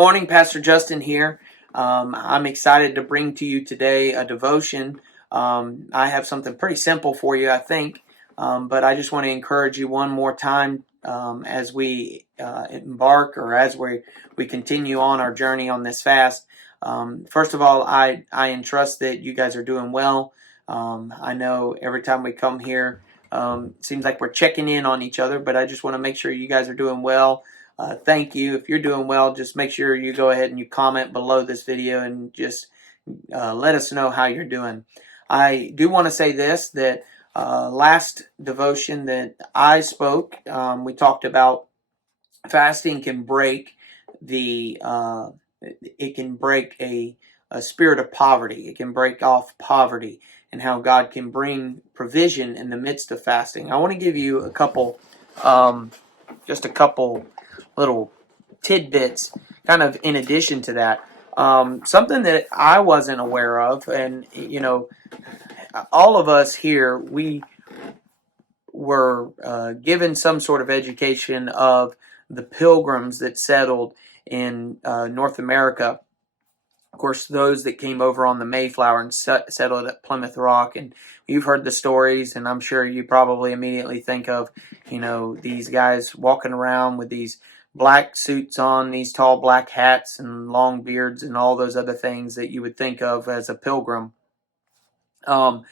morning, Pastor Justin here. I'm excited to bring to you today a devotion. I have something pretty simple for you, I think, but I just want to encourage you one more time as we embark or as we continue on our journey on this fast. First of all, I entrust that you guys are doing well. I know every time we come here, it seems like we're checking in on each other, but I just want to make sure you guys are doing well. Thank you. If you're doing well, just make sure you go ahead and you comment below this video and just let us know how you're doing. I do want to say this, that last devotion that I spoke, we talked about fasting can break it can break a spirit of poverty. It can break off poverty and how God can bring provision in the midst of fasting. I want to give you a couple, just a couple little tidbits kind of in addition to that. Something that I wasn't aware of, and all of us here, we were given some sort of education of the pilgrims that settled in North America. Of course, those that came over on the Mayflower and settled at Plymouth Rock, and you've heard the stories, and I'm sure you probably immediately think of, these guys walking around with these black suits on, these tall black hats and long beards and all those other things that you would think of as a pilgrim. But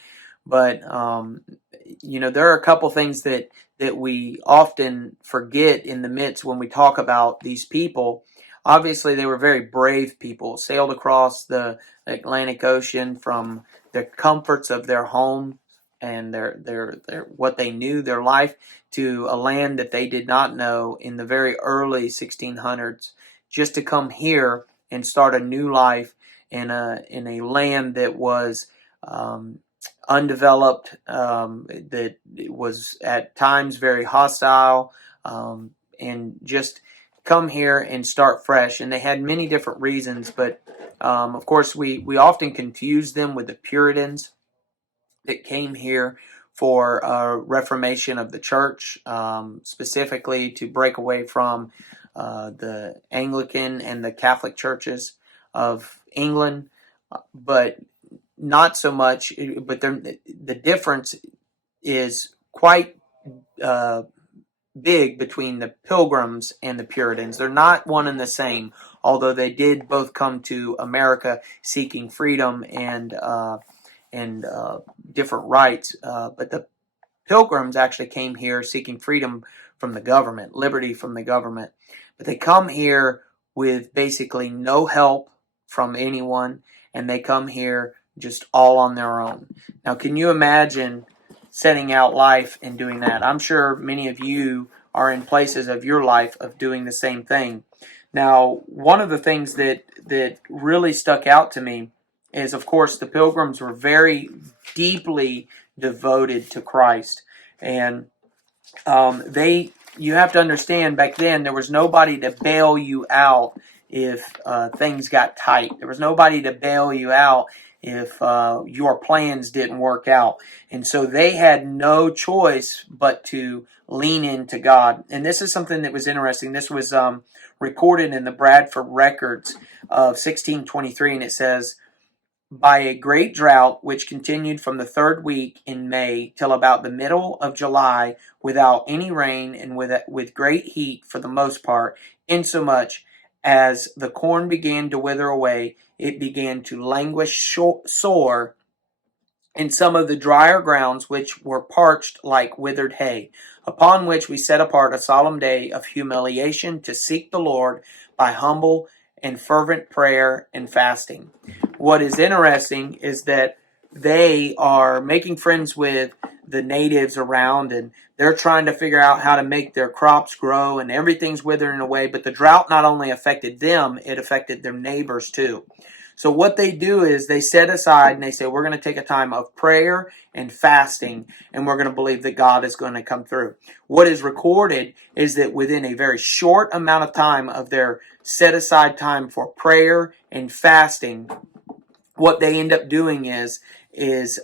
there are a couple things that we often forget in the midst when we talk about these people. Obviously, they were very brave people, sailed across the Atlantic Ocean from the comforts of their home and their what they knew, their life, to a land that they did not know in the very early 1600s, just to come here and start a new life in a land that was undeveloped, that was at times very hostile, and just come here and start fresh. And they had many different reasons, but of course we often confuse them with the Puritans that came here for a reformation of the church, specifically to break away from the Anglican and the Catholic churches of England, but not so much. But the difference is quite big between the Pilgrims and the Puritans. They're not one and the same, although they did both come to America seeking freedom and different rights. But the Pilgrims actually came here seeking freedom from the government, liberty from the government. But they come here with basically no help from anyone, and they come here just all on their own. Now, can you imagine setting out life and doing that? I'm sure many of you are in places of your life of doing the same thing. Now, one of the things that really stuck out to me is, of course, the Pilgrims were very deeply devoted to Christ. And you have to understand, back then, there was nobody to bail you out if things got tight. There was nobody to bail you out if your plans didn't work out. And so they had no choice but to lean into God. And this is something that was interesting. This was recorded in the Bradford Records of 1623, and it says, "By a great drought, which continued from the third week in May till about the middle of July, without any rain, and with great heat for the most part, insomuch as the corn began to wither away, it began to languish sore in some of the drier grounds, which were parched like withered hay, upon which we set apart a solemn day of humiliation to seek the Lord by humble and fervent prayer and fasting." What is interesting is that they are making friends with the natives around, and they're trying to figure out how to make their crops grow, and everything's withering away. But the drought not only affected them, it affected their neighbors too. So what they do is they set aside and they say, we're going to take a time of prayer and fasting, and we're going to believe that God is going to come through. What is recorded is that within a very short amount of time of their set aside time for prayer and fasting, what they end up doing is is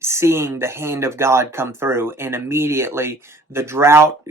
seeing the hand of God come through, and immediately the drought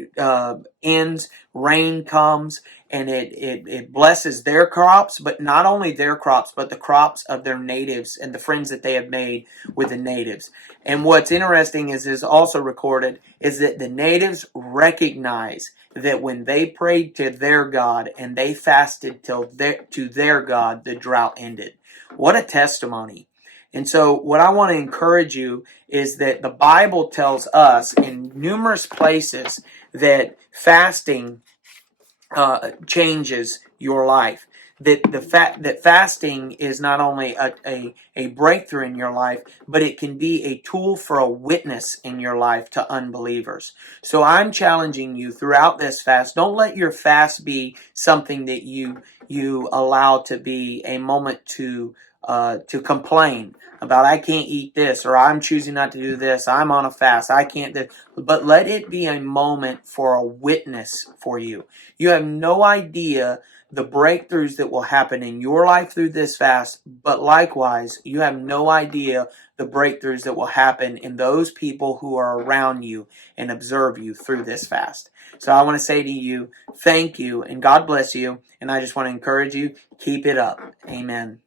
ends, rain comes, and it blesses their crops, but not only their crops, but the crops of their natives and the friends that they have made with the natives. And what's interesting is also recorded is that the natives recognize that when they prayed to their God and they fasted to their God, the drought ended. What a testimony. And so what I want to encourage you is that the Bible tells us in numerous places that fasting changes your life. That the fact that fasting is not only a breakthrough in your life, but it can be a tool for a witness in your life to unbelievers. So I'm challenging you throughout this fast. Don't let your fast be something that you allow to be a moment to complain about. I can't eat this, or I'm choosing not to do this. I'm on a fast. I can't do. But let it be a moment for a witness for you. You have no idea the breakthroughs that will happen in your life through this fast, but likewise, you have no idea the breakthroughs that will happen in those people who are around you and observe you through this fast. So I want to say to you, thank you, and God bless you, and I just want to encourage you, keep it up. Amen.